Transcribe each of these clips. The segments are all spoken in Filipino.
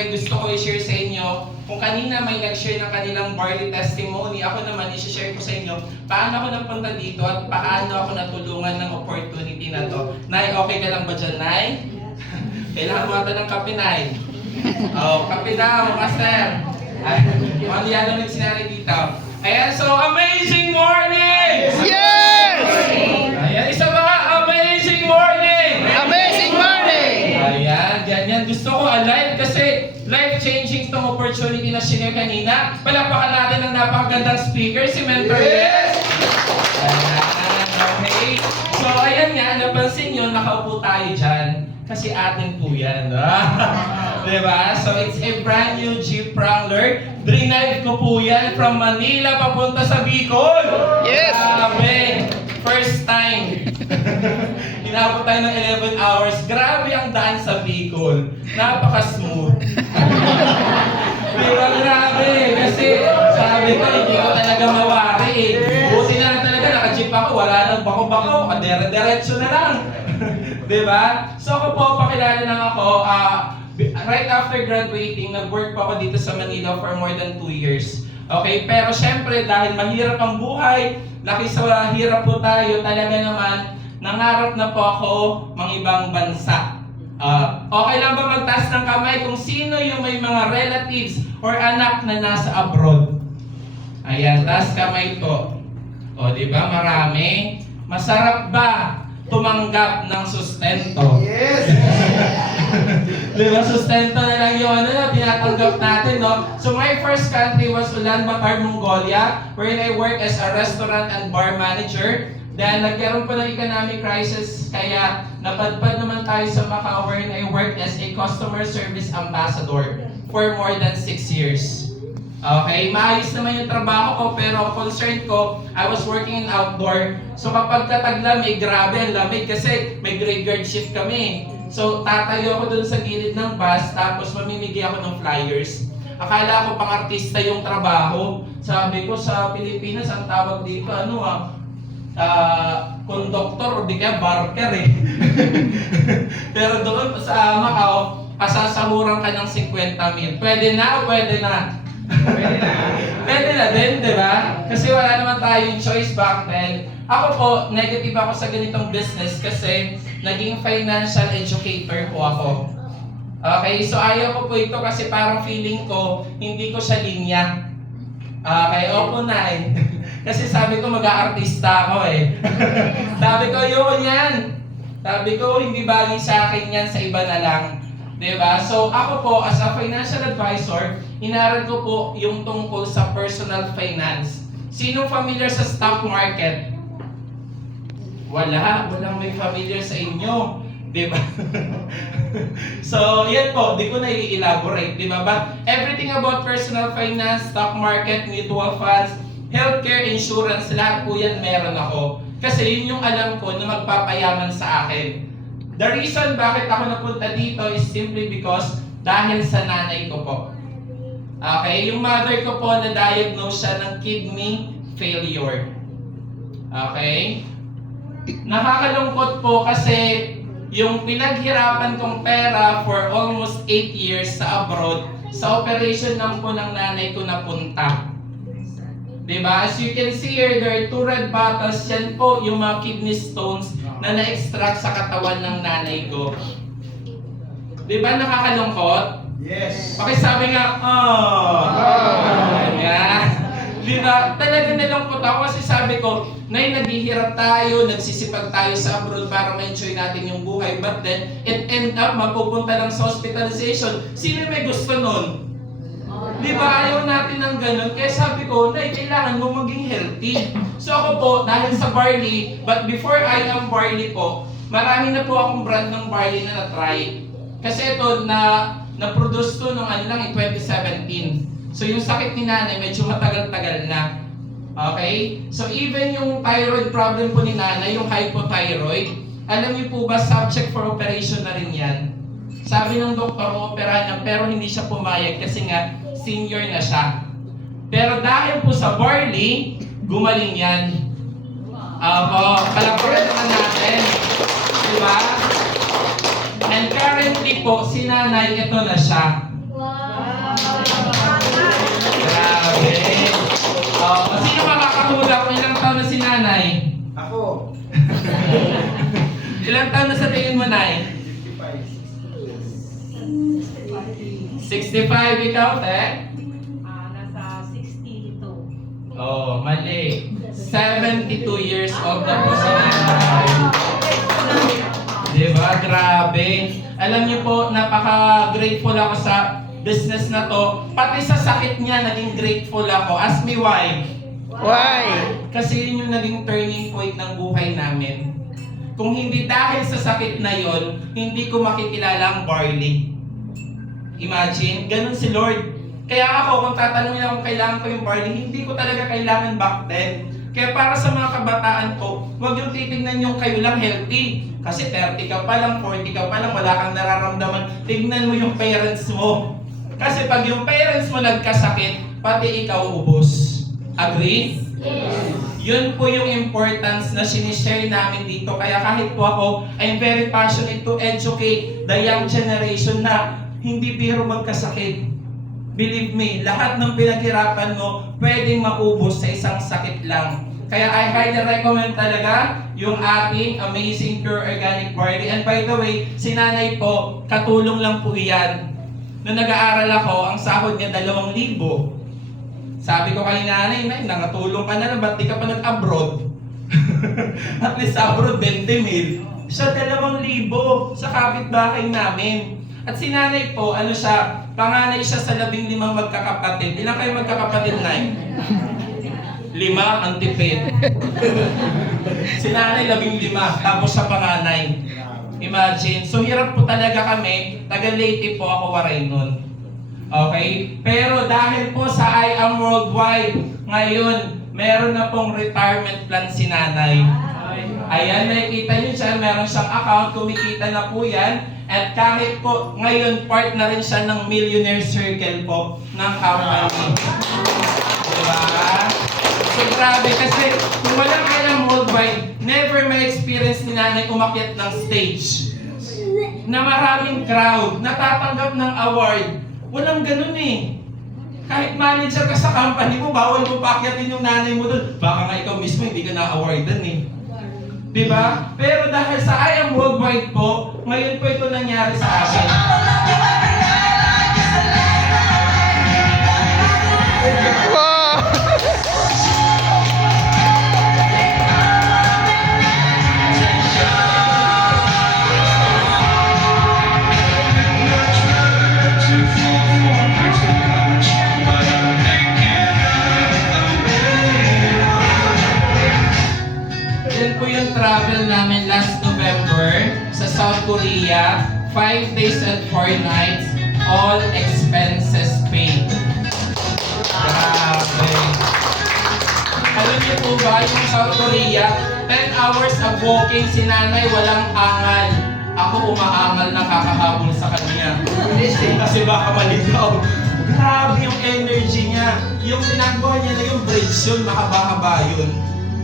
syempre gusto ko i-share sa inyo, kung kanina may nag-share ng kanilang barley testimony, ako naman i-share ko sa inyo paano ako napunta dito at paano ako natulungan ng opportunity na to. Nay, okay ka lang ba dyan, Nay? Kailangan mo ata ng kape, Nay. Oh, kape daw, Master. Ano yan ang sinari dito? Ayan, so amazing morning! Yes! Ayan, isa ba? Amazing morning! Amazing morning! Ayan, ganyan. Gusto ko alive kasi life-changing tong opportunity na sinare kanina. Palapakan natin ang napakagandang speaker, si Mentor Yes! Ayan, okay. So, ayan nga, napansin nyo, nakaupo tayo dyan. Kasi atin po yan. Diba? So, it's a brand new Jeep Wrangler. Drive ko po yan from Manila papunta sa Bicol. Yes! Grabe! First time. Inabot tayo ng 11 hours. Grabe ang daan sa Bicol. Napaka-smooth. Diba? Grabe. Kasi sabi ko, hindi ko talaga mawari eh. Buti na lang talaga, naka-jeep ako. Wala nang bako-bako. Kadere-diretso na lang. Diba? So ako po, pakilala lang ako. Right after graduating, nag-work po ako dito sa Manila for more than 2 years. Okay? Pero syempre, dahil mahirap ang buhay, laki sa hirap po tayo, talaga naman, nangarap na po ako mga ibang bansa. Okay lang ba magtaas ng kamay kung sino yung may mga relatives or anak na nasa abroad? Ayan, taas kamay po. O, di ba? Marami. Masarap ba tumanggap ng sustento? Yes! Diba, sustento na lang yung tinatanggap natin, no? So my first country was Ulaanbaatar, Mongolia, wherein I work as a restaurant and bar manager. Then nagkaroon po ng economic crisis, kaya napadpad naman tayo sa Macau, wherein I worked as a customer service ambassador for more than 6 years. Okay, maayos naman yung trabaho ko, pero concern ko, I was working in outdoor. So kapag kataglamig, grabe ang lamig kasi may graveyard shift kami. So tatayo ako dun sa gilid ng bus, tapos mamimigay ako ng flyers. Akala ko pang artista yung trabaho. Sabi ko sa Pilipinas, ang tawag dito, conductor o di kaya barker eh. Pero doon sa Macau, pasasahuran ka ng 50,000. Pwede na o pwede na? Pwede na din, di ba? Kasi wala naman tayong choice back then. Ako po, negative ako sa ganitong business kasi naging financial educator po ako. Okay, so ayaw ko po ito kasi parang feeling ko, hindi ko siya linya. Okay, opo na eh. Kasi sabi ko mag-aartista ako eh. Sabi ko, ayoko yan. Sabi ko, hindi bagay sa akin yan, sa iba na lang. Diba? So ako po, as a financial advisor, inaral ko po yung tungkol sa personal finance. Sinong familiar sa stock market? Walang may familiar sa inyo. Diba? So, yan po, di ko na i-elaborate. Diba? But everything about personal finance, stock market, mutual funds, healthcare, insurance, lahat po yan meron ako. Kasi yun yung alam ko na magpapayaman sa akin. The reason bakit ako napunta dito is simply because dahil sa nanay ko po. Okay, yung mother ko po na-diagnose siya ng kidney failure. Okay? Nakakalungkot po kasi yung pinaghirapan kong pera for almost 8 years sa abroad, sa operation lang po ng nanay ko napunta. Diba? As you can see here, there are 2 red bottles. Yan po yung mga kidney stones na na-extract sa katawan ng nanay ko. Diba nakakalungkot? Yes! Pakisabi nga, yeah. Diba? Talaga nalungkot ako kasi sabi ko, Nay, naghihirap tayo, nagsisipag tayo sa abroad para ma-enjoy natin yung buhay. But then, it end up, mapupunta lang sa hospitalization. Sino may gusto nun? Di ba ayaw natin ng ganun? Kaya sabi ko, Nay, kailangan mo maging healthy. So ako po, dahil sa barley, but before I am barley po, marami na po akong brand ng barley na na-try. Kasi ito, na-produce to nung in 2017. So yung sakit ni nanay, medyo matagal-tagal na. Okay? So even yung thyroid problem po ni nanay, yung hypothyroid, alam niyo po ba, subject for operation na rin yan? Sabi ng doktor, opera niya, pero hindi siya pumayag kasi nga, senior na siya. Pero dahil po sa barley, gumaling yan. Palapuran naman natin. Diba? And currently po, si nanay, ito na siya. Ilang taon na sa tingin mo, Nay? 65, ikaw, te? Nasa 62. Oh, mali. 72 years old na po si Nanay. Diba? Grabe. Alam niyo po, napaka-grateful ako sa business na to. Pati sa sakit niya, naging grateful ako. Ask me why. Why? Kasi yun yung naging turning point ng buhay namin. Kung hindi dahil sa sakit na yon, hindi ko makikilala ang barley. Imagine, ganun si Lord. Kaya ako, kung tatanungin ako kung kailangan ko yung barley, hindi ko talaga kailangan back then. Kaya para sa mga kabataan ko, huwag yung titignan yung kayo lang healthy. Kasi 30 ka pa lang, 40 ka pa lang, wala kang nararamdaman. Tignan mo yung parents mo. Kasi pag yung parents mo nagkasakit, pati ikaw ubos. Agree? Yes. Yun po yung importance na sinishare namin dito. Kaya kahit po ako, I'm very passionate to educate the young generation na hindi biro magkasakit. Believe me, lahat ng pinaghirapan mo, pwedeng maubos sa isang sakit lang. Kaya I highly recommend talaga yung ating amazing pure organic barley. And by the way, si Nanay po, katulong lang po yan. Nung nag-aaral ako, ang sahod niya 2,000. Sabi ko kay Nanay, nakatulong ka na lang, ba't di ka pa nag-abroad? At least abroad, 20,000. Siya 2,000 sa kapitbahay namin. At si Nanay po, ano siya, panganay siya sa 15 magkakapatid. Ilan kayo magkakapatid, Nay? 5, ang tipid. Si Nanay 15, tapos sa panganay. Imagine. So hirap po talaga kami. Taga Leyte po ako, Waray nun. Okay? Pero dahil po sa I Am Worldwide, ngayon, meron na pong retirement plan si Nanay. Ayan, nakikita nyo siya, meron siyang account, kumikita na po yan. At kahit po, ngayon, part na rin siya ng Millionaire Circle po ng company. Diba? So grabe, kasi kung walang I Am Worldwide, never may experience ni Nanay umakyat ng stage. Na maraming crowd, natatanggap ng award. Walang ganun eh. Kahit manager ka sa company mo, bawal mo paakyatin yung nanay mo doon. Baka nga ikaw mismo hindi ka na-awardan eh. Diba? Pero dahil sa I Am Worldwide po, ngayon po ito nangyari sa akin. Wow! Yan po yung travel namin last November sa South Korea. 5 days and 4 nights, all expenses paid. Grabe. Alam niyo po ba yung South Korea, 10 hours of walking, si Nanay walang angal. Ako umaangal na kakahabol sa kanya. Kasi baka maligaw. Grabe yung energy niya. Yung ginagawa niya na yung bridge yun, mahaba-haba yun.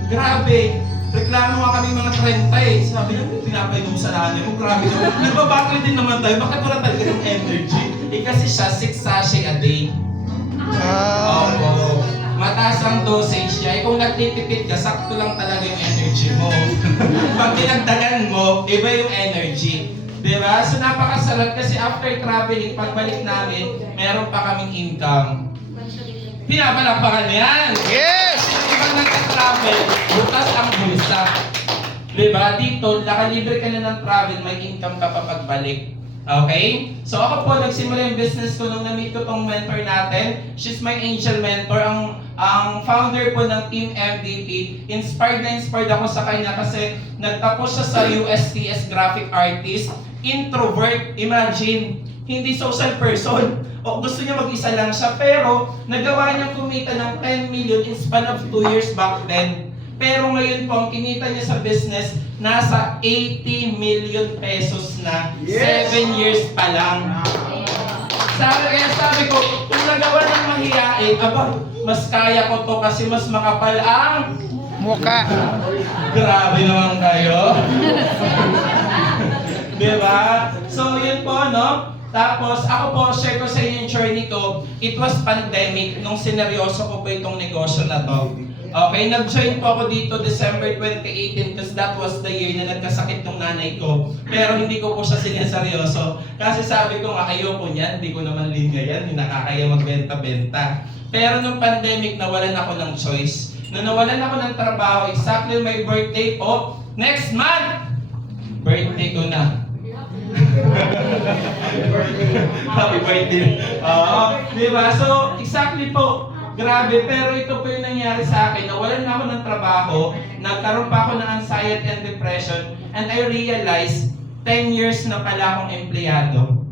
Grabe. Reklamo nga kami mga 30 eh. Sabi niya, pinapainom sa nanay mo. Grabe naman. Nagbabattery din naman tayo. Bakit wala talaga yung energy? Eh kasi siya, 6 sachet a day. Oo. Mataas ang dosage niya. Eh kung nagtitipid ka, sakto lang talaga yung energy mo. Pag dinagdagan mo, iba yung energy. Diba? So napakasarap kasi after traveling, pagbalik namin, meron pa kaming income. Pinapalakpakan yan! Yes! Ibang nagka-travel, bukas ang bulsa. Diba? Dito, nakalibre ka na ng travel, may income ka pa pagbalik. Okay? So ako po, nagsimula yung business ko nung na-meet ko tong mentor natin. She's my angel mentor. Ang founder po ng Team MVP. Inspired ako sa kanya kasi nagtapos siya sa USTS Graphic Artist. Introvert, imagine. Hindi social person. O gusto niya mag-isa lang siya, pero nagawa niyang kumita ng 10 million in span of 2 years back then. Pero ngayon po, ang kinita niya sa business, nasa 80 million pesos na. 7 years pa lang. Sabi ko, kung nagawa ng mahiyain, aba, mas kaya ko to kasi mas makapal ang Muka. grabe naman kayo. Diba? So, yun po, no? Tapos, ako po, share ko sa inyo yung journey ko. It was pandemic nung sineryoso ko po itong negosyo na to. Okay, nag-join po ako dito December 2018 because that was the year na nagkasakit ng nanay ko. Pero hindi ko po siya sinaseryoso. Kasi sabi ko nga, ayoko niyan, hindi ko naman linya yan, hindi nakakaya magbenta-benta. Pero nung pandemic, nawalan ako ng choice. Nung nawalan ako ng trabaho, exactly my birthday po, next month! Birthday ko na. Happy birthday. Oo, di ba? So, exactly po. Grabe, pero ito po yung nangyari sa akin. Nawalan na ako ng trabaho, nagkaroon pa ako ng anxiety and depression, and I realized 10 years na pala akong empleyado.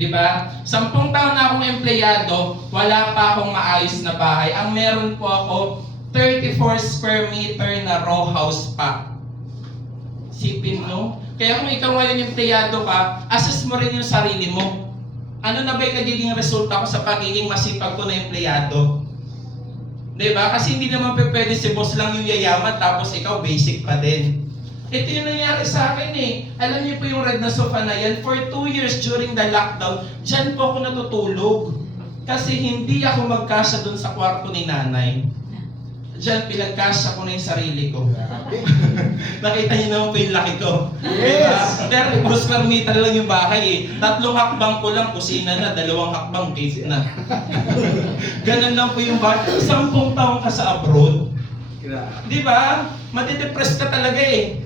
Di ba? 10 taon na akong empleyado, wala pa akong maayos na bahay. Ang meron po ako, 34 square meter na row house pa. Sipin mo? Kaya kung ikaw ngayon empleyado ka, assess mo rin yung sarili mo. Ano na ba yung nagiging resulta ko sa pagiging masipag ko na empleyado? Diba? Kasi hindi naman pwede si boss lang yung yayaman tapos ikaw basic pa din. Ito yung nangyari sa akin eh. Alam niyo po yung red na sofa na yan, for 2 years during the lockdown, dyan po ako natutulog. Kasi hindi ako magkasya dun sa kwarto ni nanay. Diyan, pinagkasya ko na yung sarili ko. Nakita niyo naman po yung laki ko. Yes! Diba? 34 square meter lang yung bahay eh. 3 hakbang ko lang, kusina na, 2 hakbang, gate na. Ganun lang po yung bahay. 10 taon ka sa abroad. Di ba? Madidepress ka talaga eh.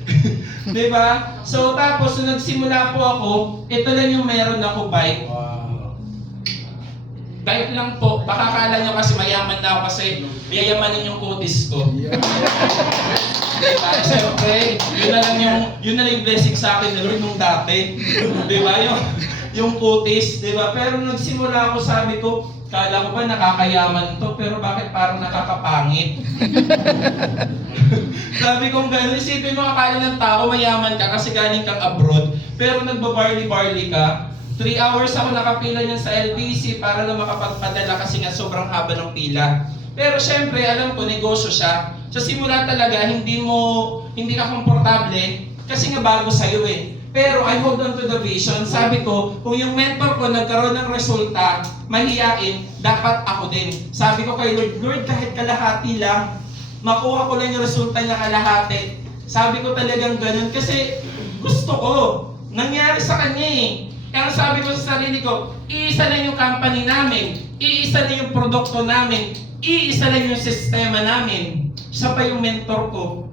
Di ba? So tapos, nung nagsimula po ako, ito lang yung meron ako bike. Bike lang po. Baka akala nyo kasi mayaman na ako kasi yayamanin yung kutis ko. Diba? Siyempre, yun na lang yung blessing sa akin ni Lord nung dati. Diba? Yung kutis. Diba? Pero nung nagsimula ako, sabi ko, kala ko ba nakakayaman to, pero bakit parang nakakapangit? Sabi ko gano'n, isipin mo akala ng tao mayaman ka kasi galing kang abroad, pero nagbabarley-barley ka. 3 hours ako nakapila niyan sa LBC para na makapagpadala kasi nga sobrang haba ng pila. Pero syempre, alam ko, negosyo siya. Sa simula talaga, hindi ka komportable kasi nga bago sa'yo eh. Pero I hold on to the vision. Sabi ko, kung yung mentor ko nagkaroon ng resulta, mahiyain, dapat ako din. Sabi ko kay Lord, Lord, kahit kalahati lang, makuha ko lang yung resulta niya kalahati. Sabi ko talagang ganun kasi gusto ko. Nangyari sa kanya eh. Kaya sabi ko sa sarili ko, iisa lang yung company namin, iisa lang yung produkto namin, iisa lang yung sistema namin. Siya pa yung mentor ko.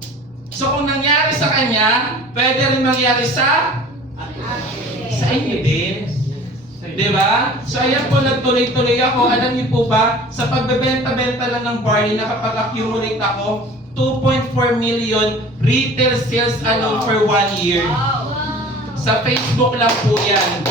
So kung nangyari sa kanya, pwede rin mangyari sa inyo din. Diba? So ayan po, nagtuloy-tuloy ako. Alam niyo po ba, sa pagbebenta-benta lang ng barley, nakapag-accumulate ako 2.4 million retail sales alone for 1 year. Sa Facebook lang po yan.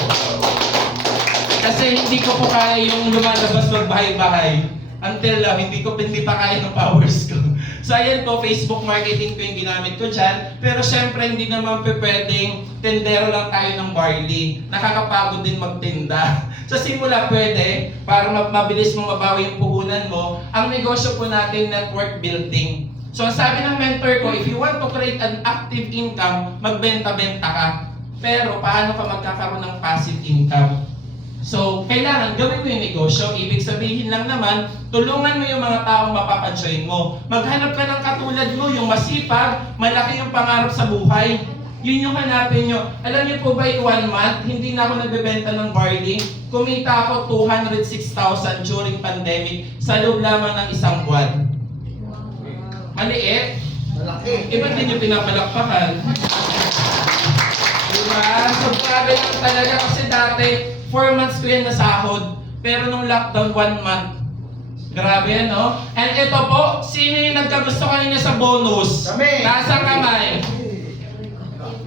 Kasi hindi ko po kaya yung lumalabas magbahay-bahay. Until hindi pa kaya ng powers ko. So ayan po, Facebook marketing po yung ginamit ko dyan. Pero syempre hindi naman pwedeng tendero lang tayo ng barley. Nakakapagod din magtinda. Sa simula pwede, para mabilis mo mabawi yung puhunan mo, ang negosyo po natin, network building. So sabi ng mentor ko, if you want to create an active income, magbenta-benta ka. Pero paano ka magkakaroon ng passive income? So, kailangan gawin mo yung negosyo. Ibig sabihin lang naman, tulungan mo yung mga taong mapapajoin mo. Maghanap ka ng katulad mo, yung masipag, malaki yung pangarap sa buhay. Yun yung hanapin nyo. Alam niyo po ba, 1 month, hindi na ako nagbebenta ng barley. Kumita ako 206,000 during pandemic sa loob lamang ng 1 buwan. Maliit? Malaki. Iba din yung pinapalakpakan. Diba? So, grabe lang talaga kasi dati, 4 months ko yan nasahod. Pero nung lockdown, 1 month. Grabe, no? And ito po, sino yung nagkagusto kanina sa bonus? Kami! Nasa kamay.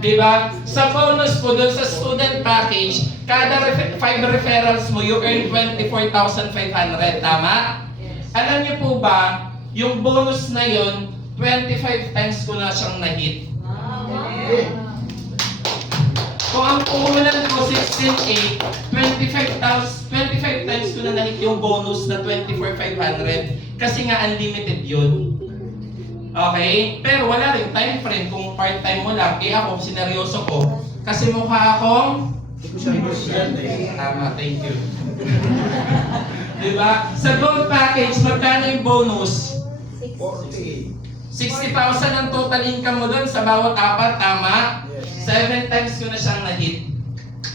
Diba? Sa bonus po, dun sa student package, kada 5 referrals mo, you earn 24,500. Tama? Alam niyo po ba, yung bonus na yon 25 times ko na siyang na-hit. Kung ang puhunan ko 16,800, 25 times ko na na-hit yung bonus na 24,500 kasi nga unlimited yun. Okay? Pero wala rin time frame kung part-time mo lang. Eh ako, sineryoso ko. Kasi mukha akong... Tama, thank you. Diba? Sa gold package, magkano yung bonus? 40. 60,000 ang total income mo doon sa bawat apat, tama? Yes. 7 times ko na siyang na-hit.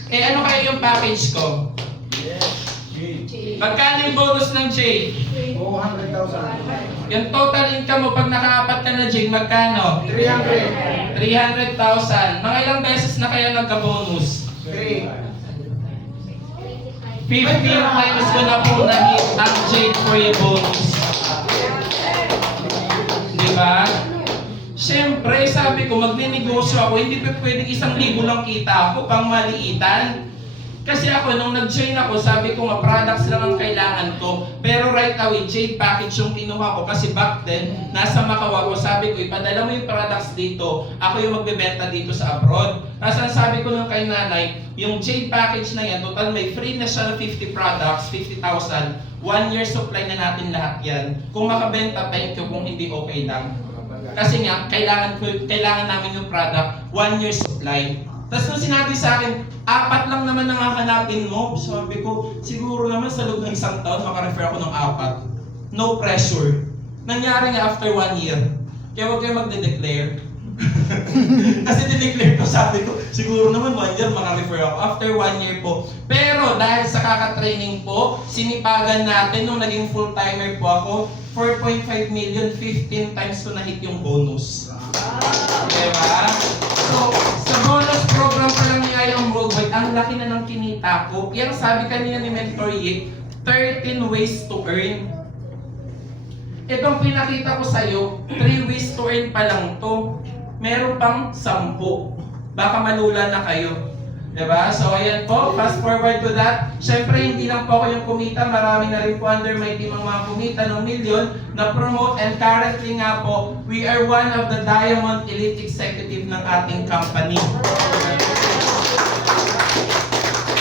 Eh ano kaya yung package ko? Yes. G. Magkano yung bonus ng J? 200,000. Yung total income mo pag nakaapat ka na J, magkano? 300. 300,000. Mga ilang beses na kaya nagka-bonus? 3. 15 times ko na po na-hit ang J for yung bonus. Diba? Siyempre, sabi ko, magninegosyo ako, hindi pa pwedeng 1,000 lang kita ako, pang maliitan. Kasi ako, nung nag-join ako, sabi ko nga, products lang ang kailangan ko. Pero right away, Jade package yung kinuha ko. Kasi back then, nasa Macau ako, sabi ko, ipadala mo yung products dito, ako yung magbebenta dito sa abroad. Tapos ang sabi ko nung kay nanay, yung Jade package na yan, total may free na siya na 50 products, 50,000. 1 year supply na natin lahat yan. Kung makabenta, thank you. Kung hindi, okay lang. Kasi nga, kailangan namin yung product, 1 year supply. Tapos nung sinabi sa akin, 4 lang naman nangahanapin mo. Sabi ko, siguro naman sa loob ng 1 taon, makarefer ako ng 4. No pressure. Nangyari nga after 1 year. Kaya huwag kayo magde-declare. Kasi dineclare ko, sabi ko, siguro naman 1 year makarefer ako. After 1 year po. Pero dahil sa kaka-training po, sinipagan natin nung naging full-timer po ako, 4.5 million, 15 times ko na-hit yung bonus. Diba? So, sa bonus program pa lang ni Ayong Worldwide, ang laki na ng kinita ko. Yan sabi kanina ni Mentor Yip, 13 ways to earn. Itong pinakita ko sa'yo, 3 ways to earn pa lang to. Meron pang 10. Baka malula na kayo. Diba? So, ayan po. Fast forward to that. Siyempre, hindi lang po ako yung kumita. Marami na rin po under my team ang mga kumita ng million na promote. And currently nga po, we are one of the Diamond Elite Executive ng ating company.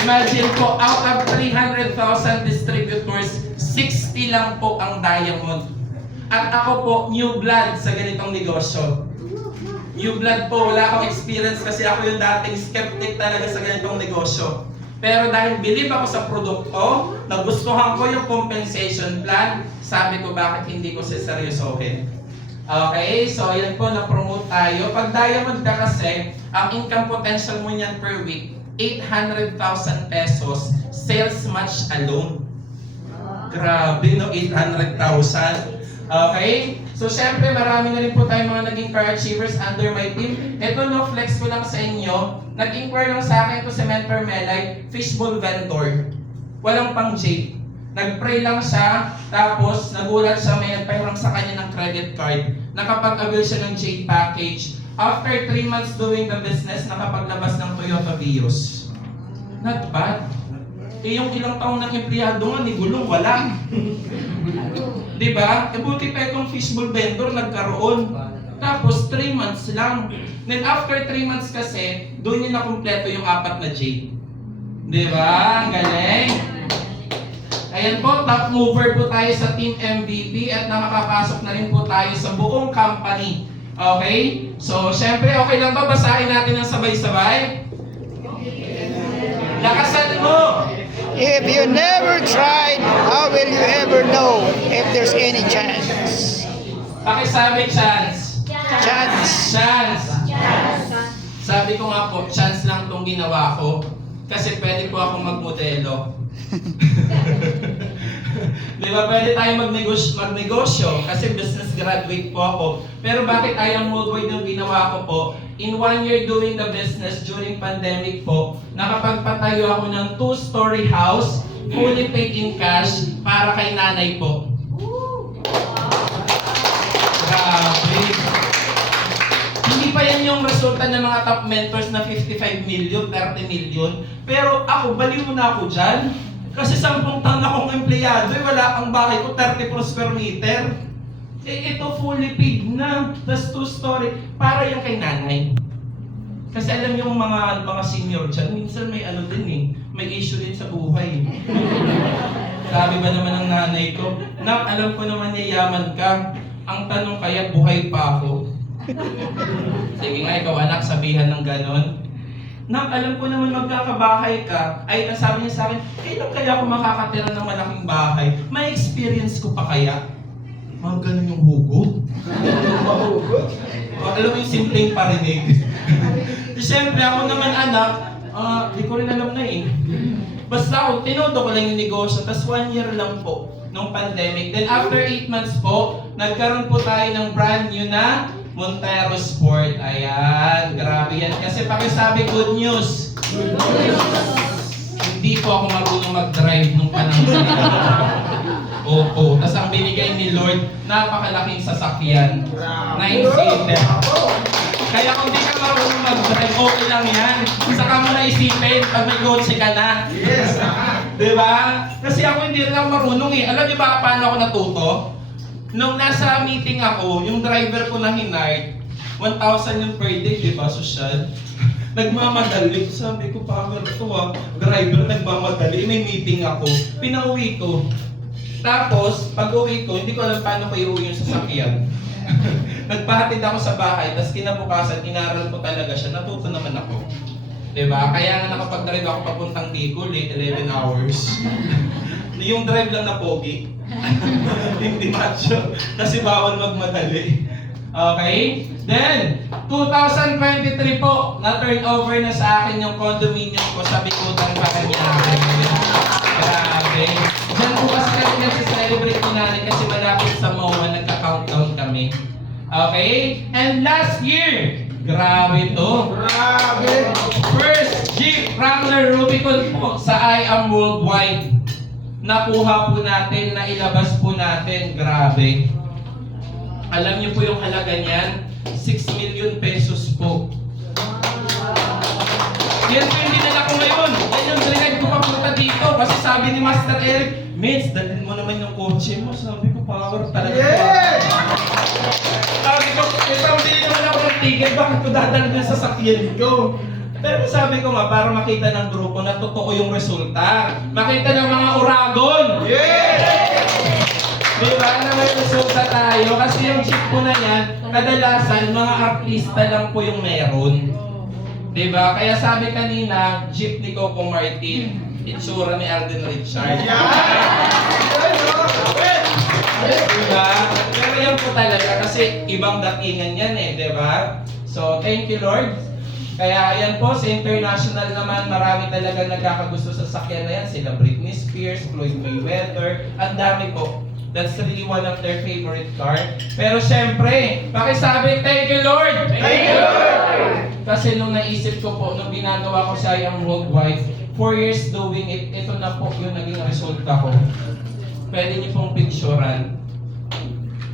Imagine po, out of 300,000 distributors, 60 lang po ang Diamond. At ako po, new blood sa ganitong negosyo. New blood po, wala akong experience kasi ako yung dating skeptic talaga sa ganitong negosyo. Pero dahil believe ako sa produkto, nagustuhan ko yung compensation plan, sabi ko bakit hindi ko seryosohin. Okay, so yan po, na-promote tayo. Pag Diamond ka kasi, ang income potential mo niyan per week, 800,000 pesos, sales match alone. Grabe no, 800,000. Okay? So, syempre, marami na rin po tayong mga naging car achievers under my team. Ito, no, flex ko lang sa inyo. Nag-inquire lang sa akin to si Mentor Melay, fishbowl vendor. Walang pang J. Nag-pray lang siya, tapos nagulat siya, may nagpahiram sa kanya ng credit card. Nakapag-avail siya ng J package. After 3 months doing the business, nakapaglabas ng Toyota Vios. Not bad. Eh, yung ilang taon ng empleyado nga, ni gulong, wala. Diba? E buti pa itong fishbowl vendor nagkaroon. Tapos 3 months lang. Then after 3 months kasi, doon yung nakumpleto yung 4 na J. Diba? Ang galing. Ayan po, top mover po tayo sa Team MVP at nakakapasok na rin po tayo sa buong company. Okay? So, syempre, okay lang ba basahin natin ng sabay-sabay? Lakasan mo! If you never tried, how will you ever know if there's any chance? Pakisabi, chance. Chance. Chance. Sabi ko nga po, chance lang itong ginawa ko. Kasi pwede po akong magmodelo. Di ba, pwede tayo magnegosyo kasi business graduate po ako. Pero bakit Ayong Worldwide yung ginawa ko po? In 1 year doing the business during pandemic po, nakapagpatayo ako ng 2-story house, fully paid in cash, para kay nanay po. Grabe. Hindi pa yan yung resulta ng mga top mentors na 55 million, 30 million. Pero ako, baliw na ako dyan. Kasi 10 taon akong empleyado, wala kang bahay ko, 34 square meter. Eh, ito fully paid na. Tapos 2-story, para yung kay nanay. Kasi alam yung mga senior dyan, minsan may ano din eh, may issue din sa buhay. Sabi ba naman ng nanay ko, Nak, alam ko naman yayaman ka. Ang tanong kaya, buhay pa ako. Sige nga, ikaw anak, sabihan ng ganon. Nak, alam ko naman magkakabahay ka. Ay, sabi niya sa akin, kailan kaya ako makakatira ng malaking bahay? May experience ko pa kaya? ganun yung hugot. Alam mo yung simpleng parinig. Siyempre, ako naman anak, di ko rin alam na eh. Basta ako, tinodo ko lang yung negosyo, tas 1 year lang po nung pandemic. Then after 8 months po, nagkaroon po tayo ng brand new na Montero Sport. Ayan, grabe yan. Kasi pakisabi, good news. Hindi po ako marunong mag-drive nung panahon na yun. Opo. Tapos ang binigay ni Lord, napakalaking sasakyan. 9-seater. Kaya kung di ka marunong mag-drive, okay lang yan. Saka mo na isipin pag may kotse ka na. Yes. Diba? Kasi ako hindi rin ako marunong eh. Alam niyo ba paano ako natuto? Nung nasa meeting ako, yung driver ko na hinard, 1,000 yung per day, di ba? Social. Nagmamadali. Sabi ko, power to driver, nagmamadali. May meeting ako. Pinauwi ko. Tapos, pag uwi ko, hindi ko alam paano ko iuwi yung sasakyan. Nagpahatid ako sa bahay, tapos kinabukasan, inaral ko talaga siya. Natuto naman ako. Diba? Kaya nga nakapag-drive ako papuntang Bicol, 11 hours. Yung drive lang na pogi. Hindi macho. Kasi bawal magmadali. Okay? Then, 2023 po, na-turnover na sa akin yung condominium ko sa Bicutang Paranaque. Grabe. Diyan po kasi kami nagsi-celebrate ni nanay kasi malapit sa MOA, nagka-countdown kami. Okay? And last year, grabe to. Grabe. First Jeep Wrangler Rubicon po sa I Am Worldwide. Nakuha po natin, nailabas po natin. Grabe. Alam niyo po yung halaga niyan? 6 million pesos po. Yan po yung dinala ko ngayon. Yan yung drive ko papunta dito. Kasi sabi ni Master Eric, Mitz, dalhin mo naman yung kotse mo. Sabi ko, power talaga. Yes. Sabi ko, pambili naman ako ng ticket, bakit ko dadalhin yung sasakyan ko? Pero sabi ko nga, para makita ng grupo na totoo yung resulta. Makita ng mga uragon. Yes. Diba? Na may resulta tayo. Kasi yung jeep po na yan, kadalasan, mga artista lang po yung meron. Diba? Kaya sabi kanina, jeep ni Coco Martin, itsura ni Alden Richard. Diba? Pero yan po talaga kasi ibang datingan yan eh, diba? So, thank you Lord. Kaya yan po, sa international naman, marami talaga nagkakagusto sa sakyan na yan. Sila Britney Spears, Floyd Mayweather, ang dami po. That's really one of their favorite car. Pero syempre, pakisabi, thank you Lord! Thank you, Lord! Kasi nung naisip ko po, nung ginagawa ko sa Young Worldwide, 4 years doing it, ito na po yung naging resulta ko. Pwede niyo pong picturean.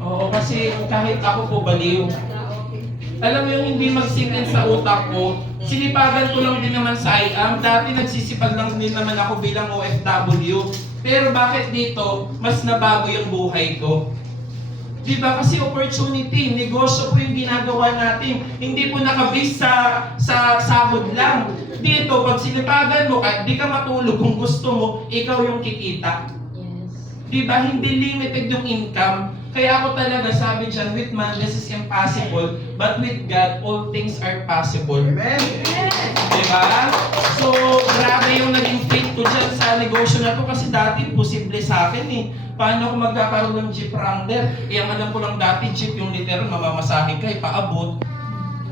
Oo, kasi kahit ako po baliw. Alam mo yung hindi mag-sink sa utak ko, sinipagan ko lang din naman sa IAM. Dati nagsisipag lang din naman ako bilang OFW. Pero bakit dito, mas nabago yung buhay ko? Diba? Kasi opportunity, negosyo po yung ginagawa natin. Hindi po nakabis sa sahod lang. Dito, pag sinipagan mo, kahit di ka matulog kung gusto mo, ikaw yung kikita. Diba? Hindi limited yung income. Kaya ako talaga sabi dyan, with man, this is impossible. But with God, all things are possible. Amen. Diba? So, grabe yung naging faith ko dyan sa negosyo na to kasi dati imposible sa akin eh. Paano ako magkakaroon ng Jeep Wrangler? Eh, ang alam ko lang dati, Jeep yung literal, mamamasahin ka, paabot.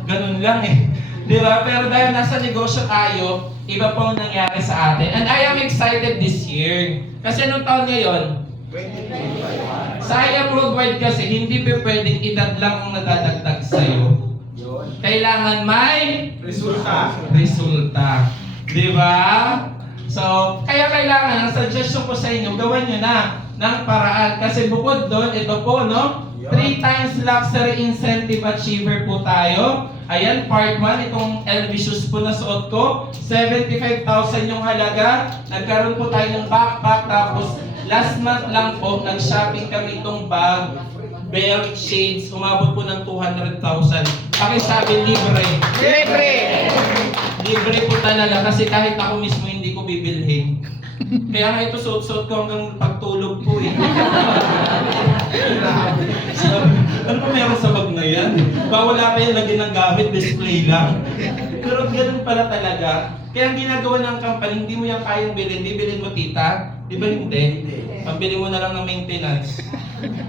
Ganun lang eh. Diba? Pero dahil nasa negosyo tayo, iba pa ang nangyari sa atin. And I am excited this year. Kasi anong taon ngayon? 2025. Sa I Am Worldwide kasi, hindi pa pwedeng edad lang ang nadadagdag sa'yo. Yun. Kailangan may Resulta. resulta. Di ba? So, kaya kailangan, ang suggestion ko sa inyo, gawin nyo na ng paraan. Kasi bukod doon, ito po, no? 3 times luxury incentive achiever po tayo. Ayan, part 1, itong LV shoes po na suot ko. 75,000 yung halaga. Nagkaroon po tayo ng backpack. Tapos, last month lang po, nag-shopping kami itong bag, belt, shades. Umabot po ng 200,000. Pakisabi, libre. Libre! Libre po talaga kasi kahit ako mismo hindi ko bibilhin. Kaya nga ito suot-suot ko hanggang pagtulog po eh. Ano pa meron sa bag na yan? Wala pa yan lagyan ng gamit, display lang. Pero ganun pala talaga. Kaya ang ginagawa ng company, hindi mo yan kayang bilhin. Bibilhin mo tita. Di ba hindi? Pambili mo na lang ng maintenance.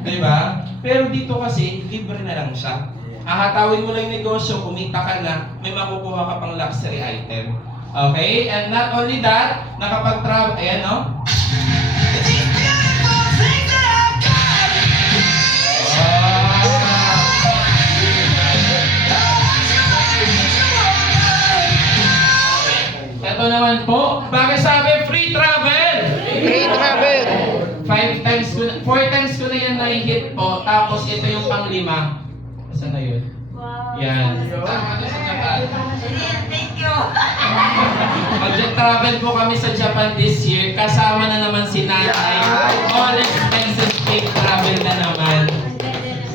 Di ba? Pero dito kasi, libre na lang siya. Hahatawin mo lang yung negosyo, kumita ka na, may makukuha ka pang luxury item. Okay? And not only that, nakapag-travel, ayan no? Ito naman po, bakit sabi free travel? Free travel. 4 times ko na yan na-hit po, tapos ito yung pang-5. Saan na yun? Wow. Yan. Tama na sa Japan. Thank you. Mag-travel po kami sa Japan this year, kasama na naman si nanay. All expenses paid travel na naman.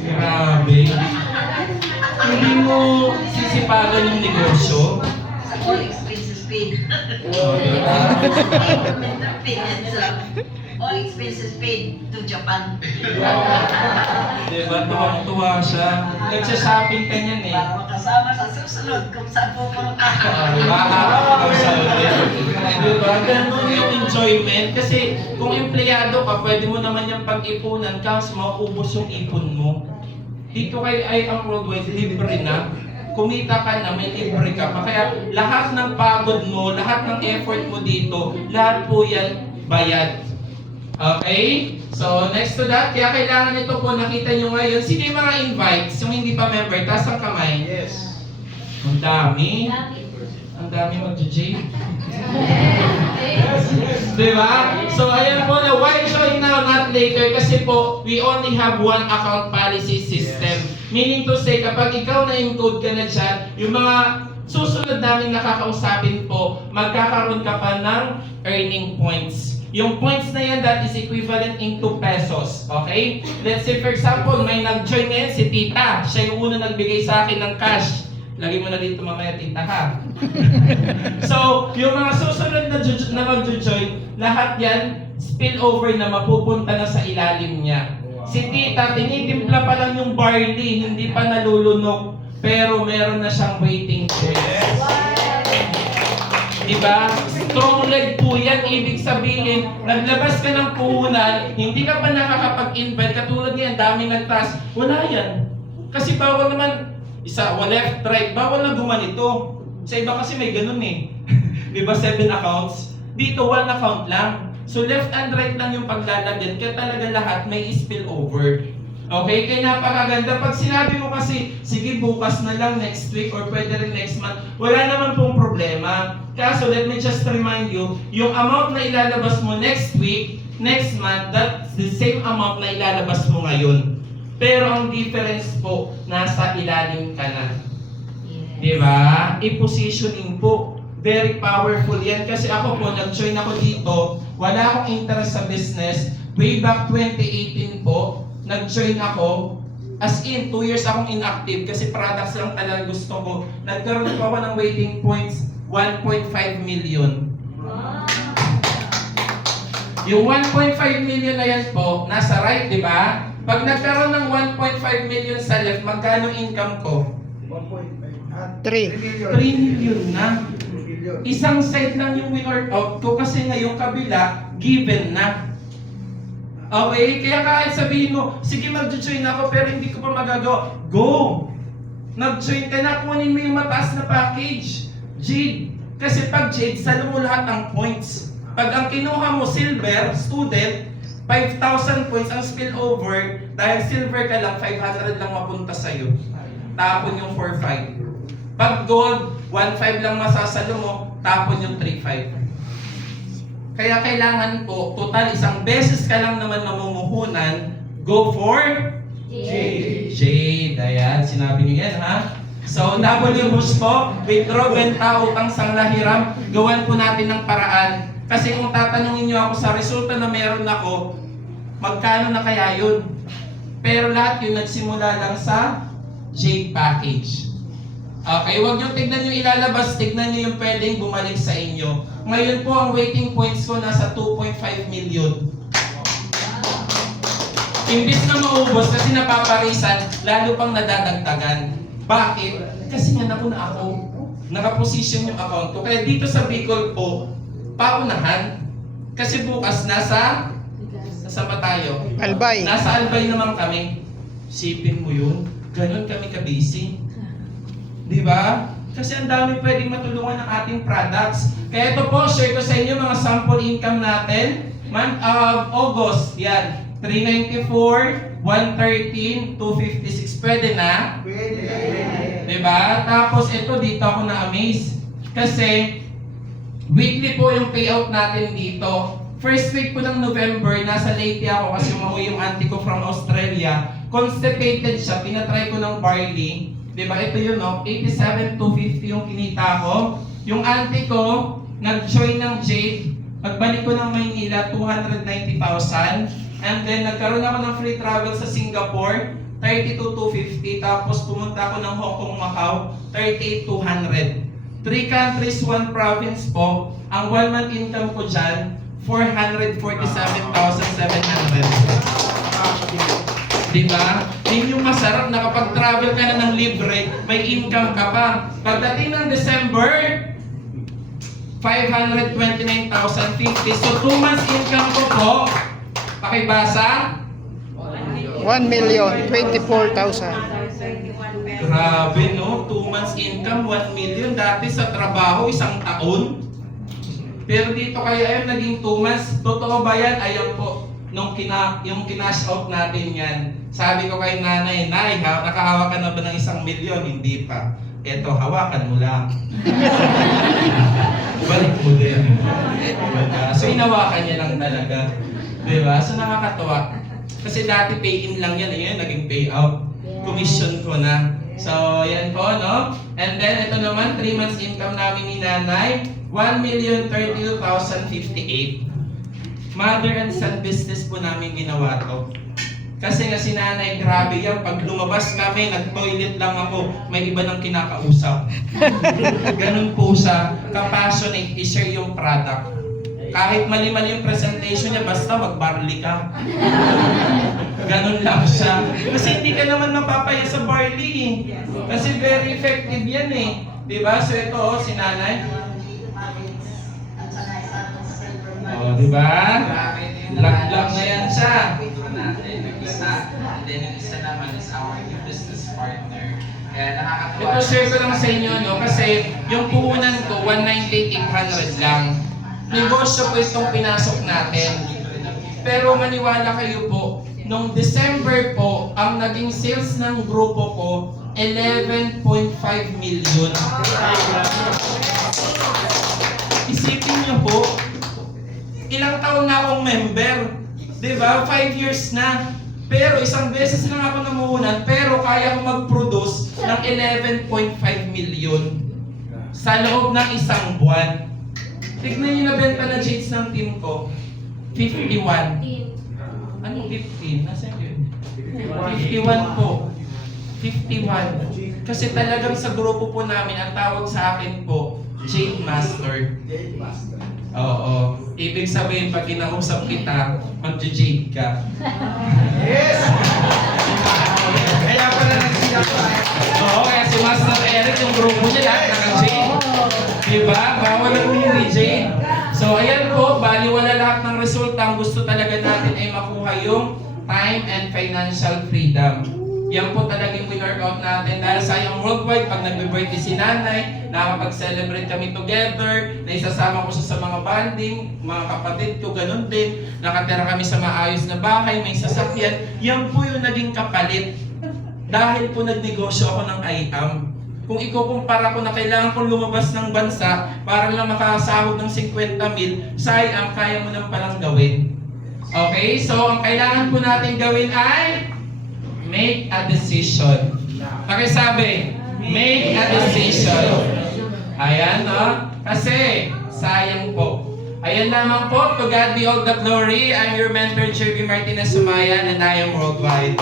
Grabe. Hindi mo sisipagan yung negosyo. All expenses paid. All expenses paid to Japan. Diba? Tuwang-tuwa siya. Nagsha-shopping ka niyan eh. Para makasama sa susunod kung saan pupunta. Diba? Ganun yung enjoyment. Kasi kung empleyado ka, pwede mo naman yung pag-ipunan kasi maubos yung ipon mo. Dito kay ang Worldwide, libre na. Kumita ka na, may libre ka pa. Kaya lahat ng pagod mo, lahat ng effort mo dito, lahat po yan bayad. Okay? So, next to that, kaya kailangan ito po, nakita nyo ngayon, sino yung mga invites, yung hindi pa member, taas ang kamay. Yes. Ang dami. Ang dami mag-J. Diba? So, ayan po na, why join now, not later? Kasi po, we only have one account policy system. Meaning to say, kapag ikaw na-encode ka na dyan, yung mga susunod namin nakakausapin po, magkakaroon ka pa ng earning points. Yung points na yan, that is equivalent into pesos. Okay? Let's say, for example, may nag-join ngayon si Tita. Siya yung una nagbigay sa akin ng cash. Lagi mo na dito mamaya, Tita, ha? So, yung mga susunod na mag-join, lahat yan, spillover na mapupunta na sa ilalim niya. Si Tita, tinitimpla pa lang yung barley, hindi pa nalulunok. Pero meron na siyang waiting points. Diba? Strong leg po yan. Ibig sabihin, naglabas ka ng puhunan, hindi ka pa nakakapag-invite. Katulad niyan, dami nagtaas. Wala yan. Kasi bawal naman, left, right, bawal na gumanito. Sa iba kasi may ganun eh. Diba, 7 accounts? Dito, 1 account lang. So left and right lang yung paglalagyan. Kaya talaga lahat may spill over. Okay? Kaya napakaganda. Pag sinabi mo kasi, sige bukas na lang, next week, or pwede rin next month, wala naman pong problema. Kaso, let me just remind you, yung amount na ilalabas mo next week, next month, that's the same amount na ilalabas mo ngayon. Pero ang difference po, nasa ilalim ka na. Diba? I-positioning po. Very powerful yan. Kasi ako po, nag-join ako dito, wala akong interest sa business. Way back 2018 po, nag-join ako. As in, 2 years akong inactive kasi products lang talaga gusto ko. Nagkaroon po ako ng waiting points, 1.5 million. Yung 1.5 million na yan po, nasa right, di ba? Pag nagkaroon ng 1.5 million sa left, magkano income ko? 3. 3 million na. Isang side lang yung win-or out ko kasi ngayong kabila, given na. Okay? Kaya kahit sabihin mo, sige mag-join ako pero hindi ko pa magagawa. Go! Nag-join ka na, kunin mo yung mataas na package. Jade. Kasi pag Jade, salo mo lahat ng points. Pag ang kinuha mo silver, student, 5,000 points ang spillover, dahil silver ka lang, 500 lang mapunta sa'yo. Tapon yung 4,500. Pag gold, 1,500 lang masasalo mo, tapon yung 3,500. Kaya kailangan po, total isang beses ka lang naman mamumuhunan, go for Jade. Jade, ayan, sinabi niyo yan ha? So, W Boost po, withdraw, benta, utang, sanglahiram, gawan po natin ng paraan. Kasi kung tatanungin niyo ako sa resulta na meron ako, magkano na kaya yun? Pero lahat yun nagsimula lang sa Jade package. Okay, huwag niyo tignan yung ilalabas, tignan niyo yung pwedeng bumalik sa inyo. Ngayon po, ang waiting points ko nasa 2.5 million. Imbis na maubos kasi napaparisan, lalo pang nadadagdagan. Bakit? Kasi nga nauna ako. Nakaposition yung account ko. Kaya dito sa Bicol po, paunahan. Kasi bukas nasa pa tayo? Albay. Nasa Albay naman kami. Sipin mo yun. Ganon kami ka-busy. Di ba? Kasi ang dami pwedeng matulungan ng ating products. Kaya ito po, share ko sa inyo mga sample income natin. Month of August, yan. 394, 113, 256. Pwede na? Diba? Tapos ito, dito ako na-amaze. Kasi, weekly po yung payout natin dito. First week po ng November, nasa Leyte ako kasi umuwi yung auntie ko from Australia. Constipated siya, pinatry ko ng barley. Diba? Ito yun, no? 87,250 yung kinita ko. Yung auntie ko, nag-join ng Jade. Pagbalik ko ng Maynila, 290,000. And then, nagkaroon ako ng free travel sa Singapore, 32,250. Tapos, pumunta ako ng Hong Kong, Macau, 38,200. 3 countries, 1 province po. Ang 1 month income ko dyan, 447,700. Diba? Yun yung masarap na kapag travel ka na ng libre, may income ka pa. Pagdating ng December, 529,050. So 2 months income ko po, pakibasa? 1,024,000. Grabe no, 2 months income, 1 million. Dati sa trabaho, 1 taon. Pero dito kaya ayun, naging 2 months. Totoo ba yan? Ayan po, yung kinash out natin yan. Sabi ko kay nanay, Nay, nakahawak ka na ba ng 1 milyon? Hindi pa. Eto, hawakan mo lang. Balik mo din. So, inawakan niya lang talaga. Diba? So, nakakatawa. Kasi dati pay-in lang yan. Ayun, naging payout. Commission ko na. So, yan po, no? And then, ito naman, 3 months income namin ni nanay, 1,032,058. Mother and son business po namin ginawa to. Kasi nga si nanay, grabe yan. Pag lumabas kami, nag-toilet lang ako, may iba nang kinakausap. Ganun po siya, ka-passionate, i-share yung product. Kahit mali-mali yung presentation niya, basta mag-barley ka. Ganun lang siya. Kasi hindi ka naman mapapaya sa barley. Kasi very effective yan eh. Diba? So ito, oh, si nanay. Oh, diba? Lag-lag na yan siya. And then yung isa naman is our new business partner. Kaya nakakatuwa. Ito share ko lang sa inyo, no? Kasi yung puhunan ko, 198,800 lang. Negosyo po itong pinasok natin. Pero maniwala kayo po, nung December po, ang naging sales ng grupo ko, 11.5 million. Isipin niyo po, ilang taon na akong member. Diba? 5 years na. Pero isang beses lang ako namuhunan, pero kaya ko mag-produce ng 11.5 million sa loob ng 1 buwan. Tignan niyo na benta na Jades ng team ko. 51. Ano 15? Nasaan yun? 51 po. 51. Kasi talagang sa grupo po namin, ang tawag sa akin po, Jade Master. Oo. Ibig sabihin, pag kinausap kita, mag-jade ka. Yes! Kaya pala nagsiyak ko. Oo, kaya si Master Eric, yung grupo niya lahat naka-jade. Diba? Bawal ang yung jade. So, ayan po, baliwala lahat ng resulta. Ang gusto talaga natin ay makuha yung time and financial freedom. Yan po talaga yung win-workout natin dahil sayang worldwide pag nagbe-birthday si nanay, nakapag-celebrate kami together, naisasama ko siya sa mga bonding, mga kapatid ko, ganun din, nakatira kami sa maayos na bahay, may sasakyan, yan po yung naging kapalit. Dahil po nagnegosyo ako ng IAM. Kung ikukumpara ko na kailangan kong lumabas ng bansa para lang makasahod ng 50 mil, sa IAM kaya mo nang palang gawin. Okay, so ang kailangan po natin gawin ay make a decision. Pakisabi, make a decision. Ayan, no? Kasi, sayang po. Ayan lamang po. To God be all the glory. I'm your mentor, Jerby Martinez Sumayan, and I am worldwide.